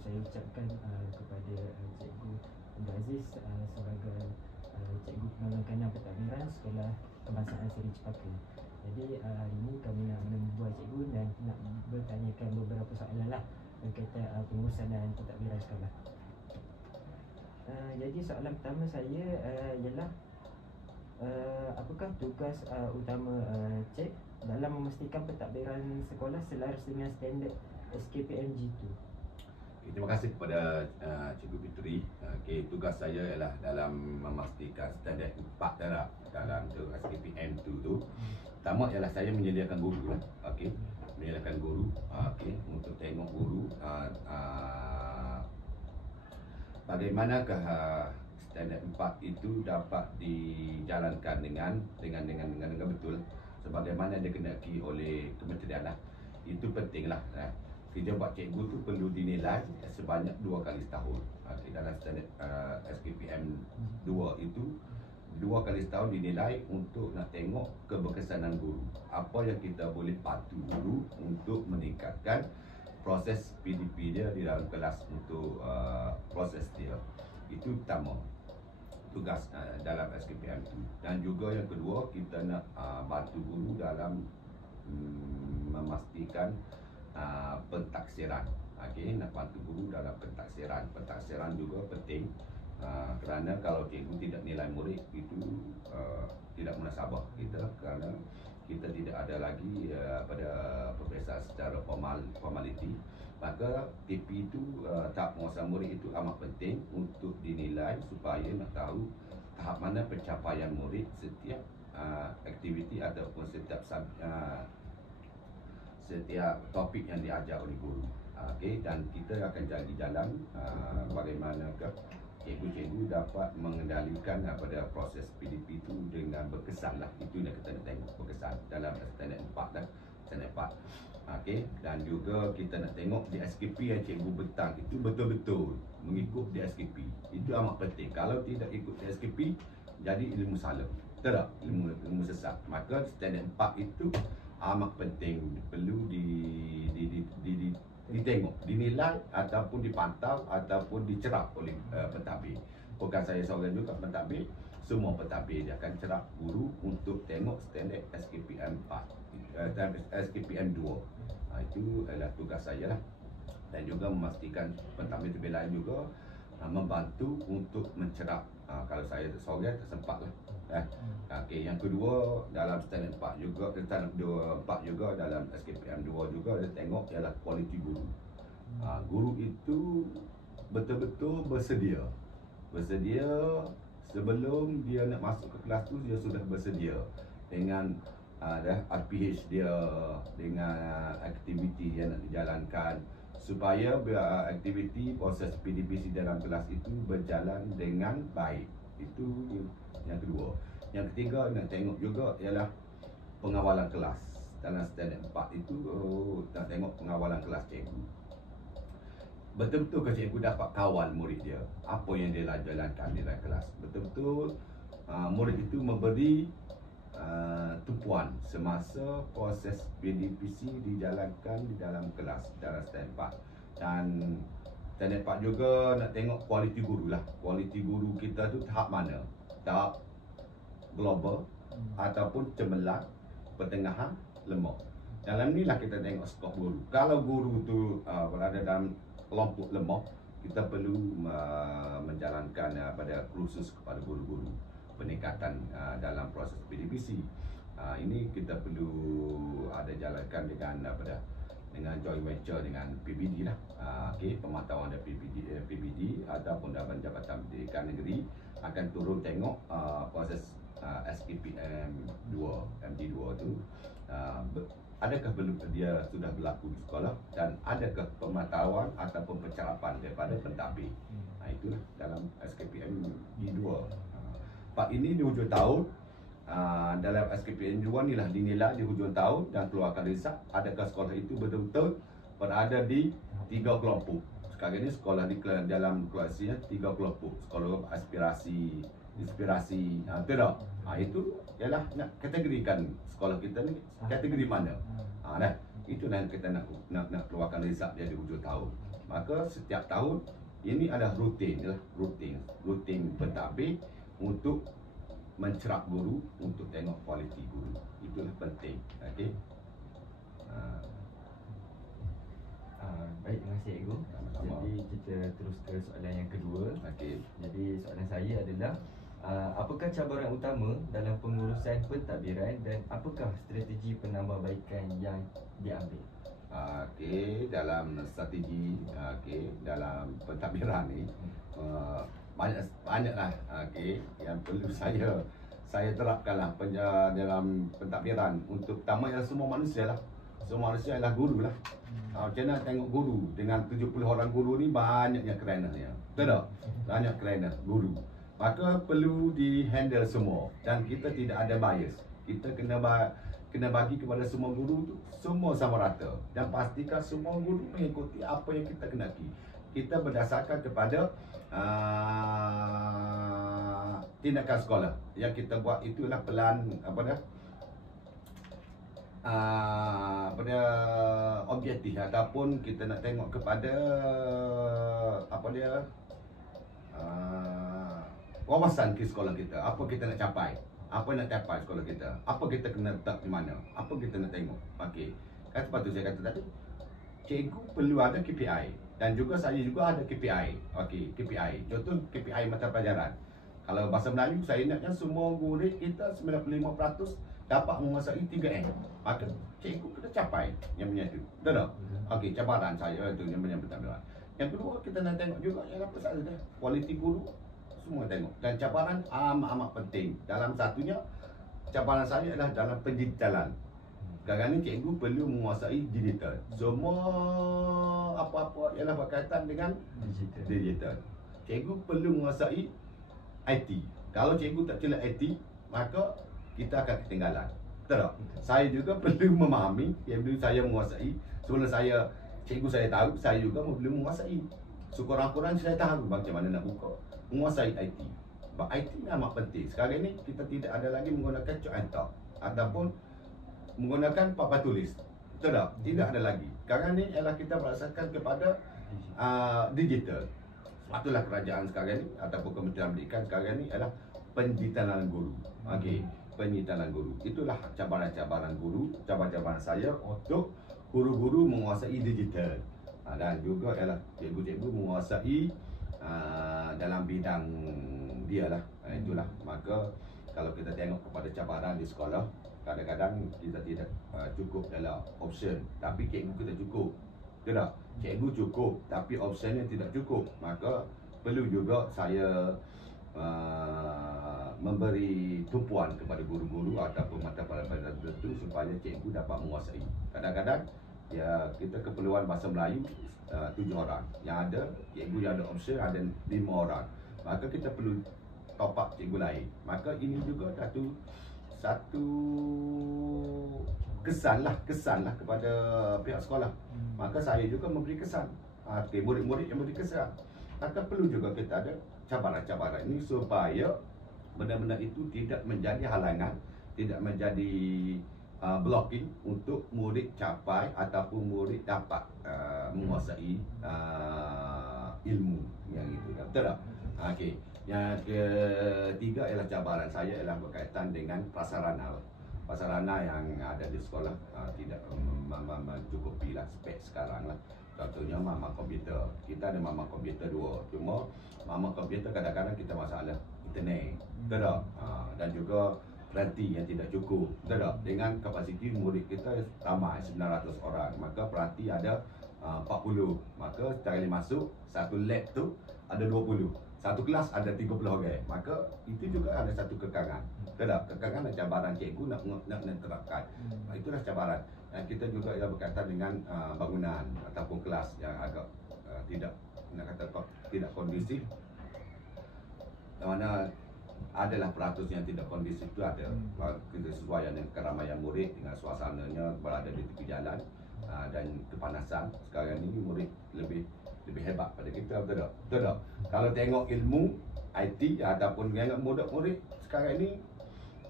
saya ucapkan kepada Cikgu Abdul Aziz sebagai Cikgu Penolong Kanan Pentadbiran Sekolah Kebangsaan Seri Cepaka. Jadi hari ini kami nak membuat cikgu dan nak bertanyakan beberapa soalan lah berkaitan pengurusan dan pentadbiran sekolah. Jadi soalan pertama saya ialah apakah tugas utama Cik dalam memastikan pentadbiran sekolah selaras dengan standard SKPM G2? Terima kasih kepada Cikgu Fitri. Tugas saya ialah dalam memastikan standard 4 dalam SKPM 2 tu. Pertama ialah saya menyediakan guru lah. Menyediakan guru untuk tengok guru bagaimanakah standard 4 itu dapat dijalankan dengan betul sebagaimana dikehendaki oleh kementerian lah. Itu penting lah. Kerja buat cikgu tu perlu dinilai sebanyak 2 kali setahun. Dalam standard SKPM 2 itu 2 kali setahun dinilai untuk nak tengok keberkesanan guru. Apa yang kita boleh patu guru untuk meningkatkan proses PDP dia di dalam kelas untuk proses dia. Itu pertama tugas dalam SKPM itu. Dan juga yang kedua, kita nak bantu guru dalam memastikan pentaksiran. Nak bantu guru dalam pentaksiran. Pentaksiran juga penting kerana kalau cikgu tidak nilai murid itu tidak munasabah kita, kerana kita tidak ada lagi pada peperiksaan secara formaliti. Maka TP itu tahap penguasaan murid itu amat penting untuk dinilai supaya nak tahu tahap mana pencapaian murid setiap aktiviti ataupun setiap topik yang diajar oleh guru. Dan kita akan jadi jalan bagaimanakah cikgu-cikgu dapat mengendalikan pada proses PDP itu dengan berkesan lah. Itu yang kita nak tengok, berkesan dalam standard 4 dan standard 4. Dan juga kita nak tengok di SKP yang cikgu bentang itu betul-betul mengikut di SKP. Itu amat penting. Kalau tidak ikut di SKP, jadi ilmu salah. Betul tak? Ilmu sesat. Maka standard 4 itu amat penting, perlu ditengok, dinilai ataupun dipantau ataupun dicerap oleh pentadbir. Bukan saya seorang juga pentadbir, semua pentadbir dia akan cerap guru untuk tengok standard SKPM 4, SKPM 2. Itu adalah tugas saya lah. Dan juga memastikan pentadbir terlebih lain juga membantu untuk mencerap. Kalau saya seorang tersempat lah. Yang kedua dalam standard 4 juga, standard 4 juga dalam SKPM 2 juga dia tengok ialah kualiti guru. Guru itu betul-betul bersedia sebelum dia nak masuk ke kelas tu, dia sudah bersedia dengan RPH dia, dengan aktiviti yang nak dijalankan supaya aktiviti proses PDPC dalam kelas itu berjalan dengan baik. Itu yang kedua. Yang ketiga nak tengok juga ialah pengawalan kelas. Dalam standard 4 itu nak tengok pengawalan kelas cikgu. Betul-betul ke cikgu dapat kawal murid dia, apa yang dia jalankan di dalam kelas. Betul-betul murid itu memberi tumpuan semasa proses PDPC dijalankan di dalam kelas dalam standard 4. Dan standard 4 juga nak tengok kualiti guru lah. Kualiti guru kita tu tahap mana? Tahap global ataupun cemerlang, pertengahan, lemah. Dalam ni lah kita tengok skop guru. Kalau guru tu berada dalam kelompok lemah, kita perlu menjalankan pada kursus kepada guru-guru peningkatan dalam proses PDPC. Ini kita perlu ada jalankan dengan joint venture dengan PBD lah. Pemantauan dari PBD ataupun dalam Jabatan Pendidikan Negeri akan turun tengok proses SKPM 2, MD2 tu adakah belum dia sudah berlaku di sekolah dan adakah pemantauan ataupun pencerapan daripada pentadbir. Itulah dalam SKPM D2. Pak ini di hujung tahun dalam SKPM 2 ni lah dinilai di hujung tahun dan keluarkan result adakah sekolah itu betul-betul berada di 3 kelompok. Sekarang ni sekolah di dalam kelasnya 3 kelompok. Sekolah aspirasi, inspirasi, betul tak? Itu ialah nak kategorikan sekolah kita ni kategori mana. Itu yang kita nak keluarkan result dia di hujung tahun. Maka setiap tahun ini adalah rutin pentadbir untuk mencerap guru, untuk tengok kualiti guru. Itulah penting. Okey. Baik, terima kasih Cikgu. Sama-sama. Jadi kita terus ke soalan yang kedua. Okey. Jadi soalan saya adalah apakah cabaran utama dalam pengurusan pentadbiran dan apakah strategi penambahbaikan yang diambil? Okey, dalam strategi dalam pentadbiran ni banyaklah yang perlu saya terapkanlah dalam pentadbiran. Untuk pertama ialah semua manusia lah. Semua manusia ialah guru lah. Macam mana tengok guru dengan 70 orang guru ni banyaknya kerenahnya. Betul tak? Banyak kerenah guru. Maka perlu di-handle semua dan kita tidak ada bias. Kita kena bagi kepada semua guru tu semua sama rata dan pastikan semua guru mengikuti apa yang kita kenaki. Kita berdasarkan kepada tindakan sekolah yang kita buat. Itulah pelan objektif ataupun kita nak tengok kepada wawasan ke sekolah kita. Apa kita nak capai, apa nak capai sekolah kita, apa kita kena letak di mana, apa kita nak tengok. Okey, kan sepatutnya saya kata tadi, cikgu perlu ada KPI dan juga saya juga ada KPI. Okey, KPI. Contoh KPI mata pelajaran. Kalau bahasa Melayu, saya naknya semua murid kita 95% dapat menguasai 3M. Maka cikgu kena capai yang punya tu. Betul tak? Okey, cabaran saya itu yang punya pentadbiran. Yang kedua, kita nak tengok juga yang apa saja kualiti guru semua tengok. Dan cabaran amat penting. Dalam satunya, cabaran saya adalah dalam pendidikan. Sekarang ni cikgu perlu menguasai digital. Semua apa-apa ialah berkaitan dengan digital. Cikgu perlu menguasai IT. Kalau cikgu tak cila IT, maka kita akan ketinggalan. Betul tak? Saya juga perlu memahami, yang perlu saya menguasai. Sebelum cikgu saya tahu, saya juga perlu menguasai. Sekurang-kurang saya tahu macam mana nak buka, menguasai IT. Sebab IT ni amat penting. Sekarang ni kita tidak ada lagi menggunakan chalk and talk ataupun menggunakan papan tulis. Betul tak? Tidak ada lagi. Sekarang ni ialah kita berdasarkan kepada digital. Sebab itulah kerajaan sekarang ni ataupun Kementerian Pendidikan sekarang ni ialah penjitalan guru. Okey, penjitalan guru. Itulah cabaran-cabaran guru, cabaran-cabaran saya untuk guru-guru menguasai digital. Dan juga ialah cikgu-cikgu menguasai dalam bidang dia lah. Itulah. Maka kalau kita tengok kepada cabaran di sekolah, kadang-kadang kita tidak cukup dalam option, tapi cikgu kita cukup. Betul tak? Cikgu cukup, tapi optionnya tidak cukup. Maka perlu juga saya memberi tumpuan kepada guru-guru ataupun mata pelajaran tertentu supaya cikgu dapat menguasai. Kadang-kadang ya kita keperluan bahasa Melayu 7 orang. Yang ada cikgu yang ada option ada 5 orang. Maka kita perlu top up cikgu lain. Maka ini juga satu kesan lah kepada pihak sekolah. Maka saya juga memberi kesan. Murid-murid yang memberi kesan. Maka perlu juga kita ada cabaran-cabaran ini supaya benda-benda itu tidak menjadi halangan, tidak menjadi blocking untuk murid capai ataupun murid dapat menguasai ilmu yang itu. Betul tak? Okey. Yang ketiga ialah cabaran saya ialah berkaitan dengan prasarana. Prasarana yang ada di sekolah tidak mencukupi lah spek sekarang lah. Contohnya mama komputer. Kita ada mama komputer 2. Cuma mama komputer kadang-kadang kita masalah internet. Betul tak? Dan juga peranti yang tidak cukup. Betul tak? Dengan kapasiti murid kita ramai 900 orang. Maka peranti ada 40. Maka sekali masuk satu lab tu ada 20. Satu kelas ada 30 orang. Maka itu juga ada satu kekangan. Betul tak? Kekangan dan cabaran cikgu nak terapkan. Itulah cabaran. Dan kita juga ia berkaitan dengan bangunan ataupun kelas yang agak tidak tidak kondusif. Mana adalah peratus yang tidak kondusif itu ada. Kesesuaian dengan keramaian murid dengan suasananya berada di tepi jalan dan kepanasan. Sekarang ini murid lebih hebat pada kita, betul tak? Betul tak? Kalau tengok ilmu IT ataupun tengok murid sekarang ini,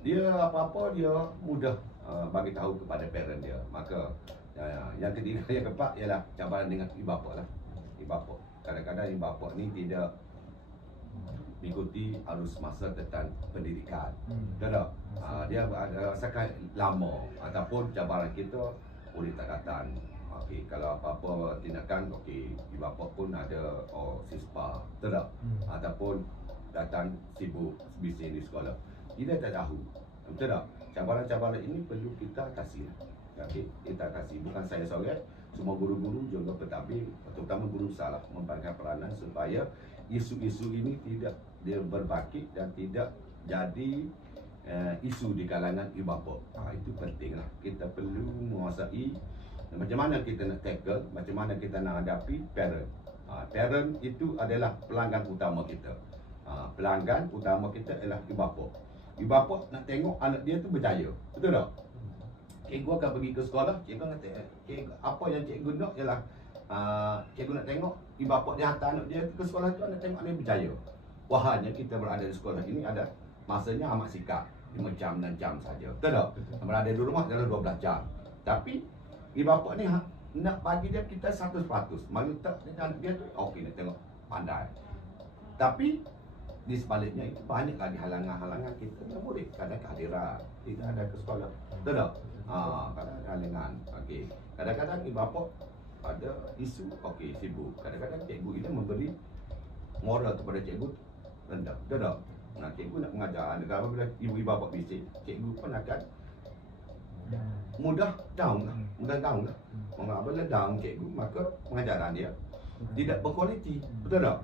dia apa-apa dia mudah bagi tahu kepada parent dia. Maka yang ketiga, yang keempat ialah cabaran dengan ibu bapa lah. ibu bapa. Kadang-kadang ibu bapa ni tidak mengikuti arus masa tentang pendidikan. Tak? Dia ada rasakan lama ataupun cabaran kita boleh tak datang. Okey, kalau apa-apa tindakan, okey, ibu bapa pun ada sispa. Tak? Ataupun datang sibuk bising di sekolah. Kita tak tahu. Betul tak? Cabaran-cabaran ini perlu kita atasi. Okey, kita atasi. Bukan saya seorang, semua guru-guru juga pentadbir, terutama guru salah membangun peranan supaya isu-isu ini tidak dia berbangkit dan tidak jadi isu di kalangan ibu bapa. Itu pentinglah. Kita perlu menguasai macam mana kita nak tackle, macam mana kita nak hadapi parent. Parent itu adalah pelanggan utama kita. Pelanggan utama kita adalah ibu bapa. Ibu bapa nak tengok anak dia tu berjaya. Betul tak? Cikgu akan pergi ke sekolah, cikgu nak tengok apa yang cikgu nak ialah cikgu nak tengok ibu bapa dia hantar anak dia ke sekolah tu, nak tengok dia berjaya. Wahanya kita berada di sekolah ini ada masanya amat sikap 5 jam, 6 jam saja. Betul tak? Berada di rumah dalam 12 jam. Tapi ibu bapa ni nak bagi dia kita 100%. Mari tak anak dia tu okey nak tengok pandai. Tapi di sebaliknya itu banyak lagi halangan-halangan kita yang murid. Kadang kehadiran tidak ada ke sekolah. Betul tak? Kadang halangan. Okey. Kadang-kadang ibu bapa ada isu, okey sibuk. Kadang-kadang cikgu ini memberi moral kepada cikgu rendah. Betul tak? Cikgu nak mengajar. Kalau bila ibu-ibu bapa bising, cikgu pun akan mudah down lah. Mudah down lah. Apabila down cikgu, maka pengajaran dia tidak berkualiti. Betul tak?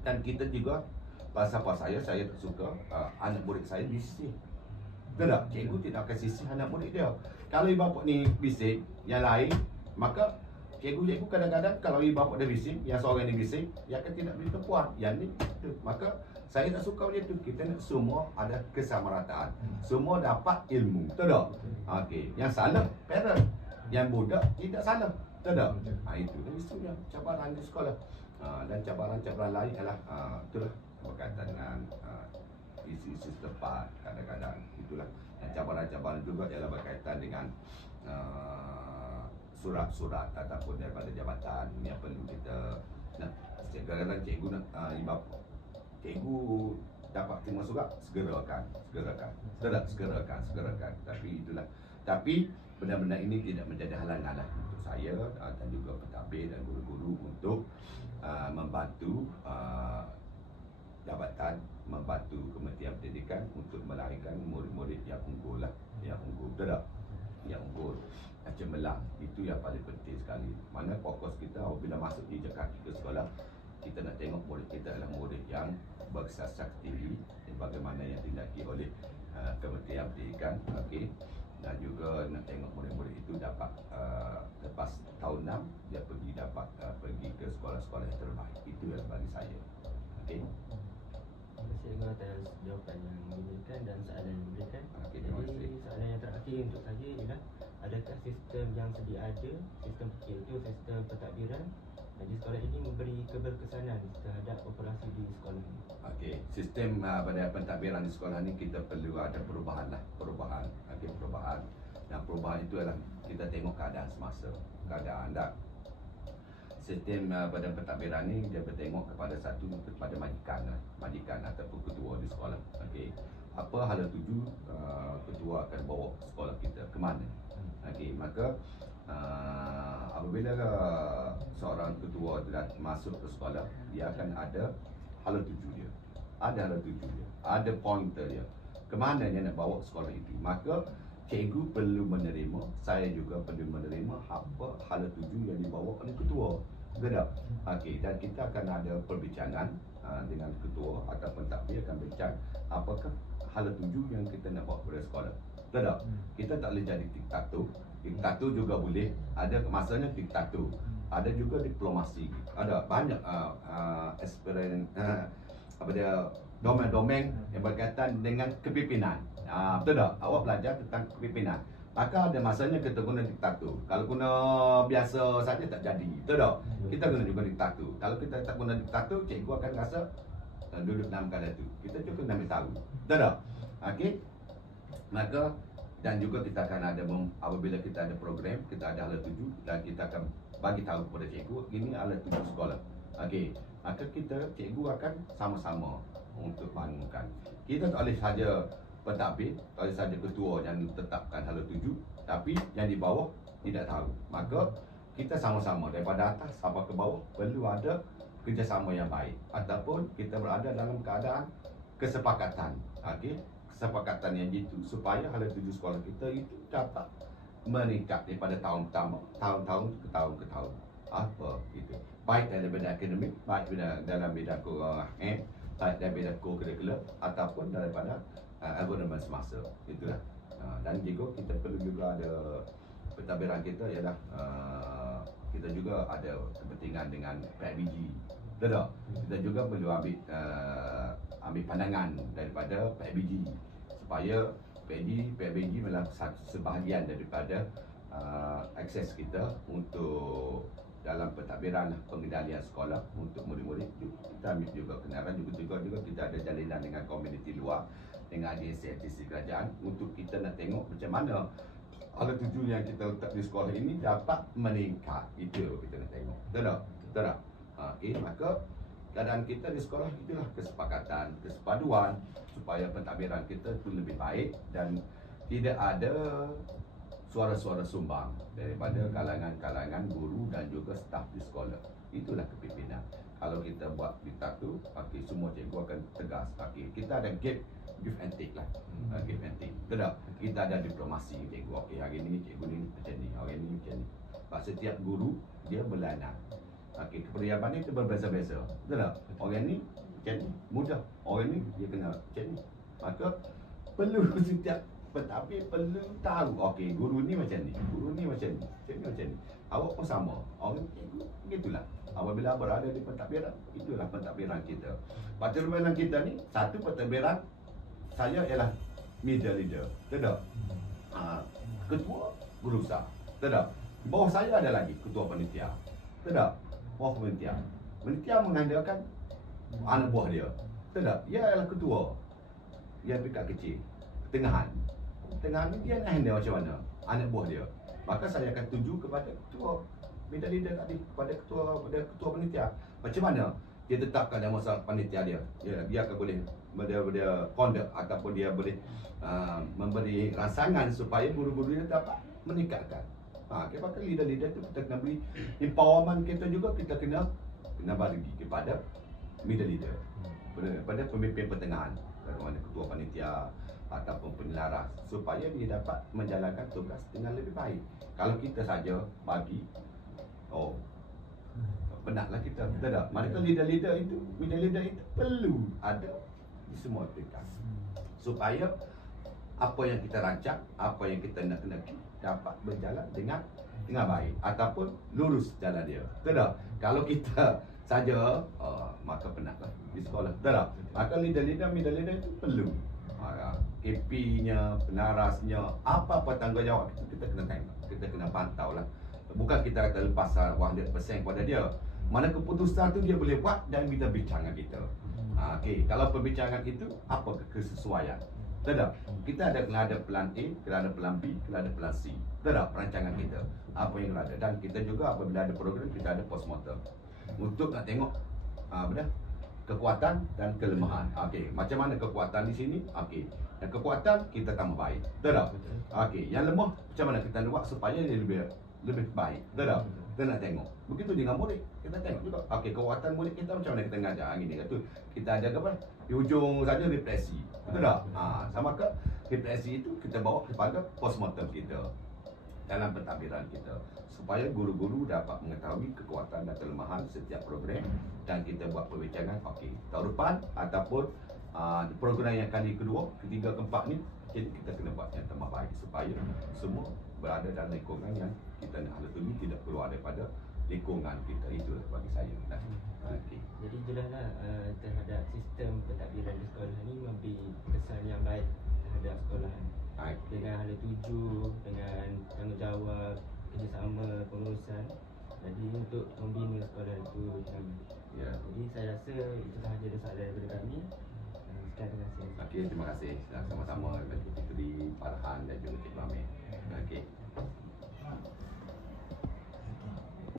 Dan kita juga, pasal saya tak suka anak murid saya bising. Betul tak? Cikgu tidak akan sisih anak murid dia. Kalau ibu bapa ni bising, yang lain, maka cikgu-cikgu kadang-kadang kalau ibu bapa dia bising, yang seorang ni bising, dia akan tidak beri tumpuan. Yang ni, tu. Maka saya tak suka macam tu. Kita nak semua ada kesamarataan. Semua dapat ilmu. Betul tak? Okey. Yang salah, parent. Yang budak tidak salah. Betul tak? Itu dah isunya. Cabaran di sekolah. Dan cabaran-cabaran lain adalah itulah berkaitan dengan isu-isu setempat. Kadang-kadang itulah. Dan cabaran-cabaran juga ialah berkaitan dengan surat-surat ataupun daripada jabatan yang perlu kita nak. Kadang-kadang cikgu nak cikgu dapat terima surat, segerakan. Tidak segerakan. Tapi itulah. Tapi benda-benda ini tidak menjadi halangan lah untuk saya dan juga pentadbir dan guru-guru untuk membantu jabatan, membantu Kementerian Pendidikan untuk melahirkan murid-murid yang unggul lah. Yang unggul. Betul tak? Yang unggul. Cemerlang. Itu yang paling penting sekali. Mana fokus kita apabila masuk di kaki ke sekolah, kita nak tengok murid kita adalah murid yang bersasar tinggi, bagaimana yang dindaki oleh Kementerian Pendidikan. Okey. Dan juga nak tengok murid-murid itu dapat lepas tahun 6 dia pergi ke sekolah-sekolah yang terbaik. Itu yang bagi saya. Okey. Terima kasih Cikgu atas jawapan yang diberikan dan soalan yang diberikan. Okey, terima kasih. Jadi soalan yang terakhir untuk saya ialah, adakah sistem yang sedia ada, sistem iaitu sistem pentadbiran di sekolah ini memberi keberkesanan terhadap operasi di sekolah ini? Okey, sistem pada pentadbiran di sekolah ni kita perlu ada perubahan lah, Okey, perubahan. Dan perubahan itu adalah kita tengok keadaan semasa, keadaan dan sistem pada pentadbiran ni dia bertengok kepada majikan ataupun ketua di sekolah. Okey, apa hala tuju ketua akan bawa sekolah kita ke mana? Okey, maka apabila seorang ketua masuk ke sekolah, dia akan ada hala tuju dia. Ada pointer dia. Kemana dia nak bawa sekolah itu. Maka cikgu perlu menerima, saya juga perlu menerima apa hala tuju yang dibawa oleh ketua. Betul tak? Okey, dan kita akan ada perbincangan dengan ketua atau pentadbir akan bincang apakah hala tuju yang kita nak bawa kepada sekolah. Betul tak? Kita tak boleh jadi diktator. Diktator juga boleh, ada masanya diktator. Ada juga diplomasi. Ada banyak experience apa dia, domain-domain yang berkaitan dengan kepimpinan. Betul tak? Awak belajar tentang kepimpinan. Maka ada masanya kita guna diktator. Kalau guna biasa saja tak jadi. Betul tak? Kita guna juga diktator. Kalau kita tak guna diktator, cikgu akan rasa duduk dalam keadaan itu. Kita cukup nak tahu. Betul tak? Okey. Maka Dan juga kita akan ada apabila kita ada program, kita ada hala tuju, dan kita akan bagi tahu kepada cikgu ini hala tuju sekolah. Okey, maka kita cikgu akan sama-sama untuk bangunkan. Kita tak boleh saja pentadbir, tak boleh saja ketua yang tetapkan hala tuju, tapi yang di bawah tidak tahu. Maka kita sama-sama daripada atas sampai ke bawah perlu ada kerjasama yang baik, ataupun kita berada dalam keadaan kesepakatan. Okey, kesepakatan yang itu supaya hala tuju sekolah kita itu dapat meningkat daripada tahun pertama, tahun-tahun ke tahun ke tahun. Apa itu? Baik dalam bidang akademik, baik dalam bidang baik dalam bidang co-curricular ataupun daripada environment semasa. Itulah. Dan juga kita perlu juga ada pentadbiran kita ialah kita juga ada kepentingan dengan PIBG. Betul tak? Kita juga perlu ambil pandangan daripada PIBG supaya PIBG adalah sebahagian daripada akses kita untuk dalam pentadbiran pengendalian sekolah untuk murid-murid. Kita ambil juga kenalan, juga kita ada jalinan dengan komuniti luar, dengan agensi-agensi kerajaan untuk kita nak tengok macam mana hala tuju yang kita letak di sekolah ini dapat meningkat. Itu kita nak tengok. Betul tak? Betul tak? Okey, maka keadaan kita di sekolah itulah kesepakatan, kesepaduan supaya pentadbiran kita itu lebih baik dan tidak ada suara-suara sumbang daripada kalangan-kalangan guru dan juga staf di sekolah. Itulah kepimpinan. Kalau kita buat ditatu, okey, semua cikgu akan tegas. Okey, kita ada give and take lah. Give and take. Betul tak? Kita ada diplomasi cikgu. Okey, hari ni cikgu ni macam ni, hari ni macam ni. Sebab setiap guru dia berlainan. Okey, keperluan itu berbeza-beza. Betul tak? Orang ni macam ni, mudah. Orang ni dia kena macam ni. Maka perlu setiap pentadbir perlu tahu, okey, guru ni macam ni, guru ni macam ni, macam ni. Awak pun sama. Orang cikgu begitulah. Apabila berada di pentadbiran, itulah pentadbiran kita. Pentadbiran kita ni, satu pentadbiran saya ialah middle leader. Betul tak? Ketua guru besar. Betul tak? Bawah saya ada lagi ketua panitia. Betul tak? Bawah panitia. Panitia mengandalkan anak buah dia. Betul tak? Dia adalah ketua. Dia peringkat kecil. Tengahan. Tengahan ni dia nak handle macam mana? Anak buah dia. Maka saya akan tuju kepada ketua middle leader tadi, kepada ketua panitia. Macam mana dia tetapkan dalam masa panitia dia? Dia akan boleh conduct ataupun dia boleh memberi rancangan supaya guru-guru dia dapat meningkatkan. Kepada leader-leader tu kita kena beri empowerment, kita juga kita kena bagi kepada middle leader, kepada pemimpin pertengahan, mana ketua panitia ataupun penyelaras, supaya dia dapat menjalankan tugas dengan lebih baik. Kalau kita saja bagi, penatlah kita, betul tak? Manakala leader-leader itu, middle leader itu perlu ada di semua tingkat, supaya apa yang kita rancang, apa yang kita nak dapat berjalan dengan baik ataupun lurus jalan dia. Betul tak? Kalau kita saja maka penatlah di sekolah. Betul tak? Maka leader-leader, middle leader itu perlu KP-nya, penarasnya, apa-apa tanggungjawab kita kena tengok, kita kena pantau lah. Bukan kita kata lepas 100% kepada dia. Mana keputusan tu dia boleh buat dan kita bincang dengan kita. Okey, kalau perbincangan itu apa kesesuaian? Betul tak? Kita kena ada plan A, kena ada plan B, kena ada plan C. Betul tak? Perancangan kita, apa yang ada. Dan kita juga apabila ada program, kita ada postmortem untuk nak tengok kekuatan dan kelemahan. Okey, macam mana kekuatan di sini? Okey, yang kekuatan kita tambah baik. Betul tak? Okey, yang lemah macam mana kita nak buat supaya dia lebih baik. Betul tak? Kita nak tengok. Begitu dengan murid, kita tengok juga. Okey, kekuatan murid kita macam mana kita ngajar hari ni. Kata kita ada apa? Di ujung saja refleksi. Betul tak? Sama ke refleksi itu kita bawa kepada postmortem kita dalam pentadbiran kita, supaya guru-guru dapat mengetahui kekuatan dan kelemahan setiap program, dan kita buat perbincangan. Okey, tahun depan ataupun program yang kali kedua, ketiga, keempat ni, jadi kita kena buat yang tambah baik supaya semua berada dalam lingkungan yang kita nak hala tuju, tidak keluar daripada lingkungan kita. Itulah bagi saya. Okay. Jadi jelaslah terhadap sistem pentadbiran di sekolah ni memberi kesan yang baik terhadap sekolahan. Dengan hala tuju, dengan tanggungjawab, kerjasama, pengurusan. Jadi untuk membina sekolah itu. Jadi saya rasa itu sahaja soalan daripada kami. Terima kasih. Okey, terima kasih. Sama-sama kepada Puteri, Farhan dan juga Cikgu Amir. Okey.